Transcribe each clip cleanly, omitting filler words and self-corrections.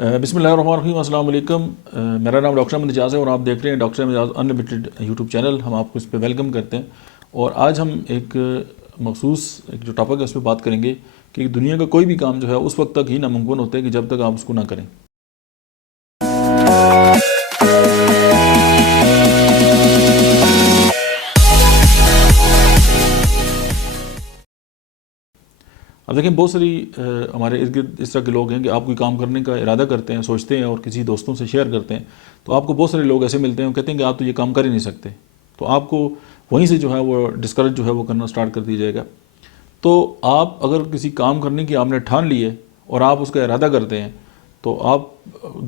بسم اللہ الرحمن الرحیم، السلام علیکم۔ میرا نام ڈاکٹر احمد اعجاز ہے اور آپ دیکھ رہے ہیں ڈاکٹر احمد اعجاز انلمیٹڈ یوٹیوب چینل۔ ہم آپ کو اس پہ ویلکم کرتے ہیں اور آج ہم ایک مخصوص جو ٹاپک ہے اس پہ بات کریں گے کہ دنیا کا کوئی بھی کام جو ہے اس وقت تک ہی ناممکن ہوتا ہے کہ جب تک آپ اس کو نہ کریں۔ اب دیکھیں، بہت ساری ہمارے ارد گرد اس طرح کے لوگ ہیں کہ آپ کوئی کام کرنے کا ارادہ کرتے ہیں، سوچتے ہیں اور کسی دوستوں سے شیئر کرتے ہیں تو آپ کو بہت سارے لوگ ایسے ملتے ہیں وہ کہتے ہیں کہ آپ تو یہ کام کر ہی نہیں سکتے، تو آپ کو وہیں سے جو ہے وہ ڈسکریج جو ہے وہ کرنا سٹارٹ کر دیا جائے گا۔ تو آپ اگر کسی کام کرنے کی آپ نے ٹھان لی ہے اور آپ اس کا ارادہ کرتے ہیں تو آپ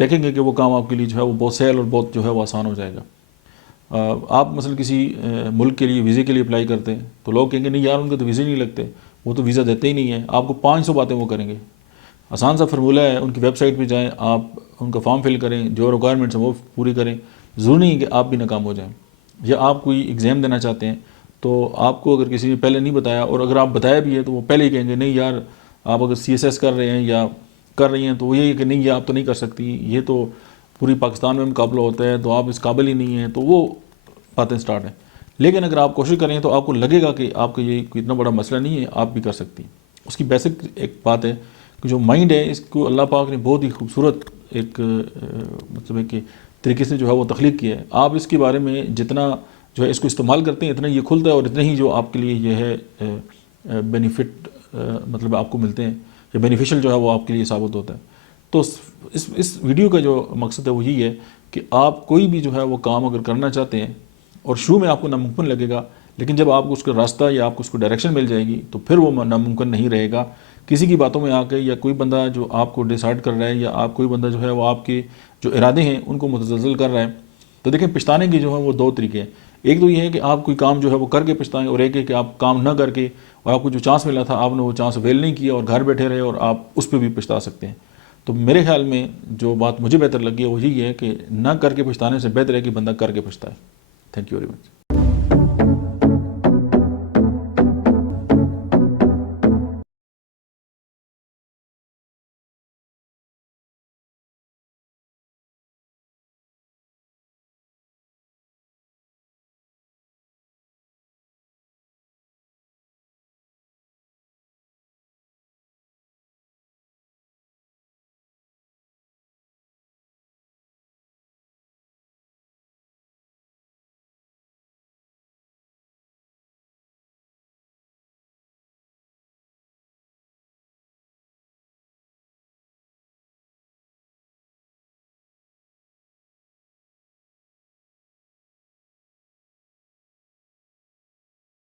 دیکھیں گے کہ وہ کام آپ کے لیے جو ہے وہ بہت سہل اور بہت جو ہے وہ آسان ہو جائے گا۔ آپ مثلا کسی ملک کے لیے ویزے کے لیے اپلائی کرتے ہیں تو لوگ کہیں گے نہیں یار ان کے تو ویزے نہیں لگتے، وہ تو ویزا دیتے ہی نہیں ہیں، آپ کو 500 باتیں وہ کریں گے۔ آسان سا فرمولہ ہے، ان کی ویب سائٹ پہ جائیں، آپ ان کا فارم فل کریں، جو ریکوائرمنٹس ہیں وہ پوری کریں، ضروری نہیں ہے کہ آپ بھی ناکام ہو جائیں۔ یا آپ کوئی ایگزام دینا چاہتے ہیں تو آپ کو اگر کسی نے پہلے نہیں بتایا اور اگر آپ بتایا بھی ہے تو وہ پہلے ہی کہیں گے نہیں یار آپ اگر CSS کر رہے ہیں یا کر رہی ہیں تو وہ یہی ہے کہ نہیں یہ آپ تو نہیں کر سکتی، یہ تو پوری پاکستان میں مقابلہ ہوتا ہے تو آپ اس قابل ہی نہیں ہیں، تو وہ باتیں سٹارٹ ہیں۔ لیکن اگر آپ کوشش کریں تو آپ کو لگے گا کہ آپ کا یہ کوئی اتنا بڑا مسئلہ نہیں ہے، آپ بھی کر سکتی ہیں۔ اس کی بیسک ایک بات ہے کہ جو مائنڈ ہے اس کو اللہ پاک نے بہت ہی خوبصورت ایک مطلب ہے کہ طریقے سے جو ہے وہ تخلیق کیا ہے۔ آپ اس کے بارے میں جتنا جو ہے اس کو استعمال کرتے ہیں اتنا یہ کھلتا ہے اور اتنا ہی جو آپ کے لیے یہ ہے بینیفٹ مطلب آپ کو ملتے ہیں یا بینیفیشل جو ہے وہ آپ کے لیے ثابت ہوتا ہے۔ تو اس ویڈیو کا جو مقصد ہے وہ یہی ہے کہ آپ کوئی بھی جو ہے وہ کام اگر کرنا چاہتے ہیں اور شروع میں آپ کو ناممکن لگے گا، لیکن جب آپ کو اس کا راستہ یا آپ کو اس کو ڈائریکشن مل جائے گی تو پھر وہ ناممکن نہیں رہے گا۔ کسی کی باتوں میں آ کے یا کوئی بندہ جو آپ کو ڈیسائیڈ کر رہا ہے یا آپ کوئی بندہ جو ہے وہ آپ کے جو ارادے ہیں ان کو متزلزل کر رہا ہے، تو دیکھیں پچھتانے کی جو ہے وہ دو طریقے ہیں۔ ایک تو یہ ہے کہ آپ کوئی کام جو ہے وہ کر کے پچھتائیں، اور ایک ہے کہ آپ کام نہ کر کے اور آپ کو جو چانس ملا تھا آپ نے وہ چانس اویل نہیں کیا اور گھر بیٹھے رہے اور آپ اس پہ بھی پچھتا سکتے ہیں۔ تو میرے خیال میں جو بات مجھے بہتر لگی ہے وہ یہی ہے کہ نہ کر کے پچھتانے سے بہتر ہے کہ بندہ کر کے پچھتائے۔ Thank you very much.